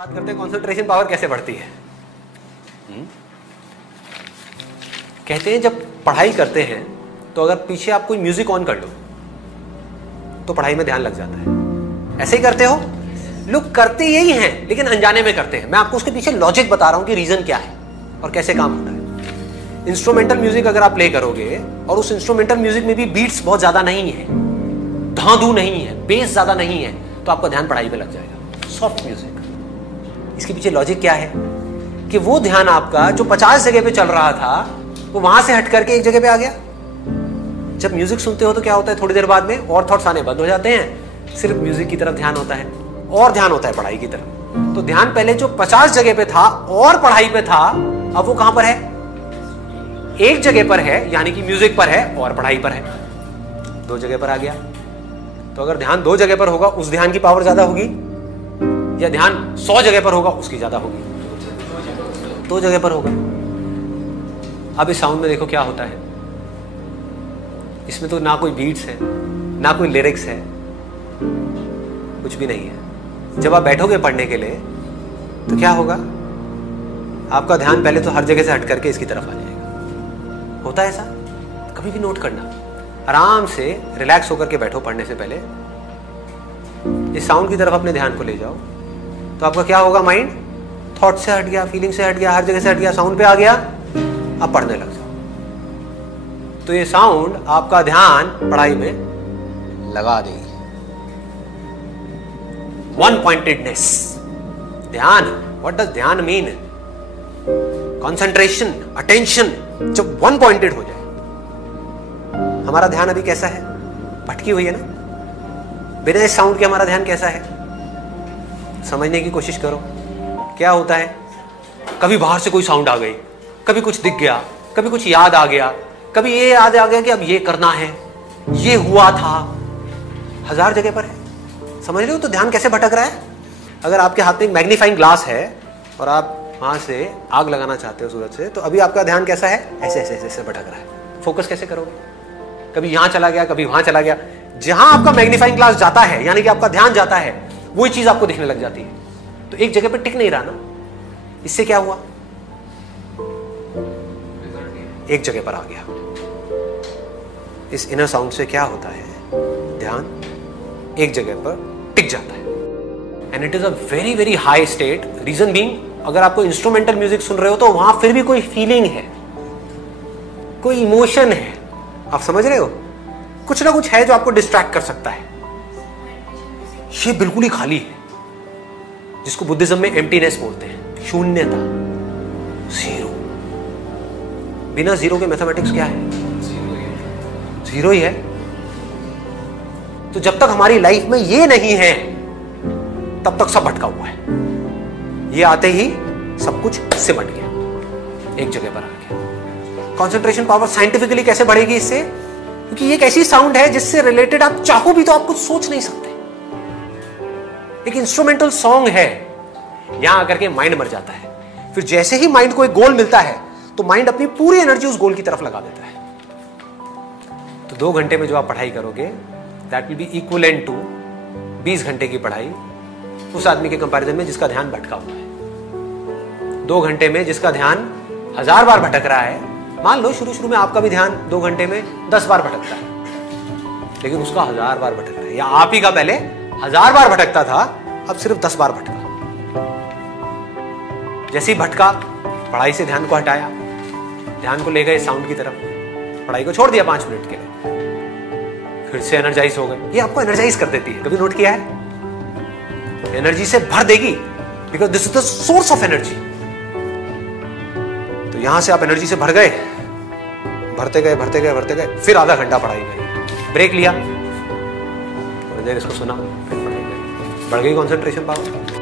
बात करते हैं कंसंट्रेशन पावर कैसे बढ़ती है। कहते हैं जब पढ़ाई करते हैं तो अगर पीछे आप कोई म्यूजिक ऑन कर लो तो पढ़ाई में ध्यान लग जाता है। ऐसे ही करते हो? लोग करते यही हैं लेकिन अनजाने में करते हैं। मैं आपको उसके पीछे लॉजिक बता रहा हूं कि रीजन क्या है और कैसे काम होता है। इंस्ट्रूमेंटल म्यूजिक अगर आप प्ले करोगे और उस इंस्ट्रूमेंटल म्यूजिक में भी बीट्स बहुत ज्यादा नहीं है, धांधू नहीं है, बेस ज्यादा नहीं है, तो आपका ध्यान पढ़ाई पे लग जाएगा। सॉफ्ट म्यूजिक, इसके पीछे लॉजिक क्या है कि वो ध्यान आपका जो 50 जगह पे चल रहा था वो वहां से हट करके एक जगह पे आ गया। जब म्यूजिक सुनते हो तो क्या होता है, थोड़ी देर बाद में और थॉट्स आने बंद हो जाते हैं, सिर्फ म्यूजिक की तरफ ध्यान होता है और ध्यान होता है पढ़ाई की तरफ। तो ध्यान पहले जो 50 जगह पे था और पढ़ाई पे था, अब वो कहां पर है? एक जगह पर है, यानी कि म्यूजिक पर है और पढ़ाई पर है। दो जगह पर आ गया। तो अगर ध्यान दो जगह पर होगा उस ध्यान की पावर ज्यादा होगी, या ध्यान 100 जगह पर होगा उसकी ज्यादा होगी? दो जगह पर होगा। अब इस साउंड में देखो क्या होता है। इसमें तो ना कोई बीट्स है, ना कोई लिरिक्स है, कुछ भी नहीं है। जब आप बैठोगे पढ़ने के लिए तो क्या होगा? आपका ध्यान पहले तो हर जगह से हट करके इसकी तरफ आ जाएगा। होता है ऐसा? कभी भी नोट करना। आराम से रिलैक्स होकर के बैठो पढ़ने से पहले, इस साउंड की तरफ अपने ध्यान को ले जाओ तो आपका क्या होगा? माइंड थॉट से हट गया, फीलिंग से हट गया, हर जगह से हट गया, साउंड पे आ गया, अब पढ़ने लग जाओ। तो ये साउंड आपका ध्यान पढ़ाई में लगा देगी। वन पॉइंटेडनेस, ध्यान। व्हाट डज ध्यान मीन? कंसंट्रेशन, अटेंशन, जब वन पॉइंटेड हो जाए। हमारा ध्यान अभी कैसा है? भटकी हुई है ना। बिना इस साउंड के हमारा ध्यान कैसा है? समझने की कोशिश करो। क्या होता है? कभी बाहर से कोई साउंड आ गई, कभी कुछ दिख गया, कभी कुछ याद आ गया, कभी ये याद आ गया कि अब ये करना है, ये हुआ था। 1000 जगह पर है। समझ रहे हो तो ध्यान कैसे भटक रहा है? अगर आपके हाथ में एक मैग्नीफाइंग ग्लास है और आप वहां से आग लगाना चाहते हो सूरज से, तो अभी आपका ध्यान कैसा है? ऐसे ऐसे ऐसे भटक रहा है। फोकस कैसे करोगे? कभी यहां चला गया, कभी वहां चला गया। जहां आपका मैग्नीफाइंग ग्लास जाता है, यानी कि आपका ध्यान जाता है, वही चीज आपको दिखने लग जाती है। तो एक जगह पे टिक नहीं रहा ना। इससे क्या हुआ? एक जगह पर आ गया। इस इनर साउंड से क्या होता है? ध्यान एक जगह पर टिक जाता है। And it is a very very high state. Reason being, अगर आपको इंस्ट्रूमेंटल म्यूजिक सुन रहे हो तो वहां फिर भी कोई फीलिंग है, कोई इमोशन है। आप समझ रहे हो? कुछ ना कुछ है जो आपको डिस्ट्रैक्ट कर सकता है। ये बिल्कुल ही खाली है, जिसको बुद्धिज्म में एम्प्टीनेस बोलते हैं, शून्यता, जीरो। बिना जीरो के मैथमेटिक्स क्या है? जीरो ही है। तो जब तक हमारी लाइफ में ये नहीं है तब तक सब भटका हुआ है। ये आते ही सब कुछ सिमट गया, एक जगह पर आ गया। कंसंट्रेशन पावर साइंटिफिकली कैसे बढ़ेगी इससे? क्योंकि ये एक ऐसी साउंड है जिससे रिलेटेड आप चाहो भी तो आप कुछ सोच नहीं सकते। एक इंस्ट्रूमेंटल सॉन्ग है, यहां आकर के माइंड मर जाता है। फिर जैसे ही माइंड को एक गोल मिलता है तो माइंड अपनी पूरी एनर्जी उस गोल की तरफ लगा देता है। तो 2 घंटे में जो आप पढ़ाई करोगे, that will be equivalent to 20 घंटे की पढ़ाई उस आदमी के कंपैरिजन में जिसका ध्यान भटका हुआ है। 2 घंटे में जिसका ध्यान 1000 बार भटक रहा है, मान लो शुरू में आपका भी ध्यान 2 घंटे में 10 बार भटकता है, लेकिन उसका 1000 बार भटक रहा है। या आप ही का पहले 1000 बार भटकता था, अब सिर्फ 10 बार भटका। जैसे ही भटका, पढ़ाई से ध्यान को हटाया, ध्यान को ले गए साउंड की तरफ, पढ़ाई को छोड़ दिया 5 मिनट के लिए, फिर से एनर्जाइज हो गए। ये आपको एनर्जाइज कर देती है। कभी नोट किया है? एनर्जी से भर देगी, because this is the source of energy. तो यहां से आप एनर्जी से भर गए, भरते गए भरते गए भरते गए, फिर आधा घंटा पढ़ाई करी, ब्रेक लिया, थोड़ी देर इसको सुना, फिर पढ़ाई करी, बढ़ गई कंसंट्रेशन पावर।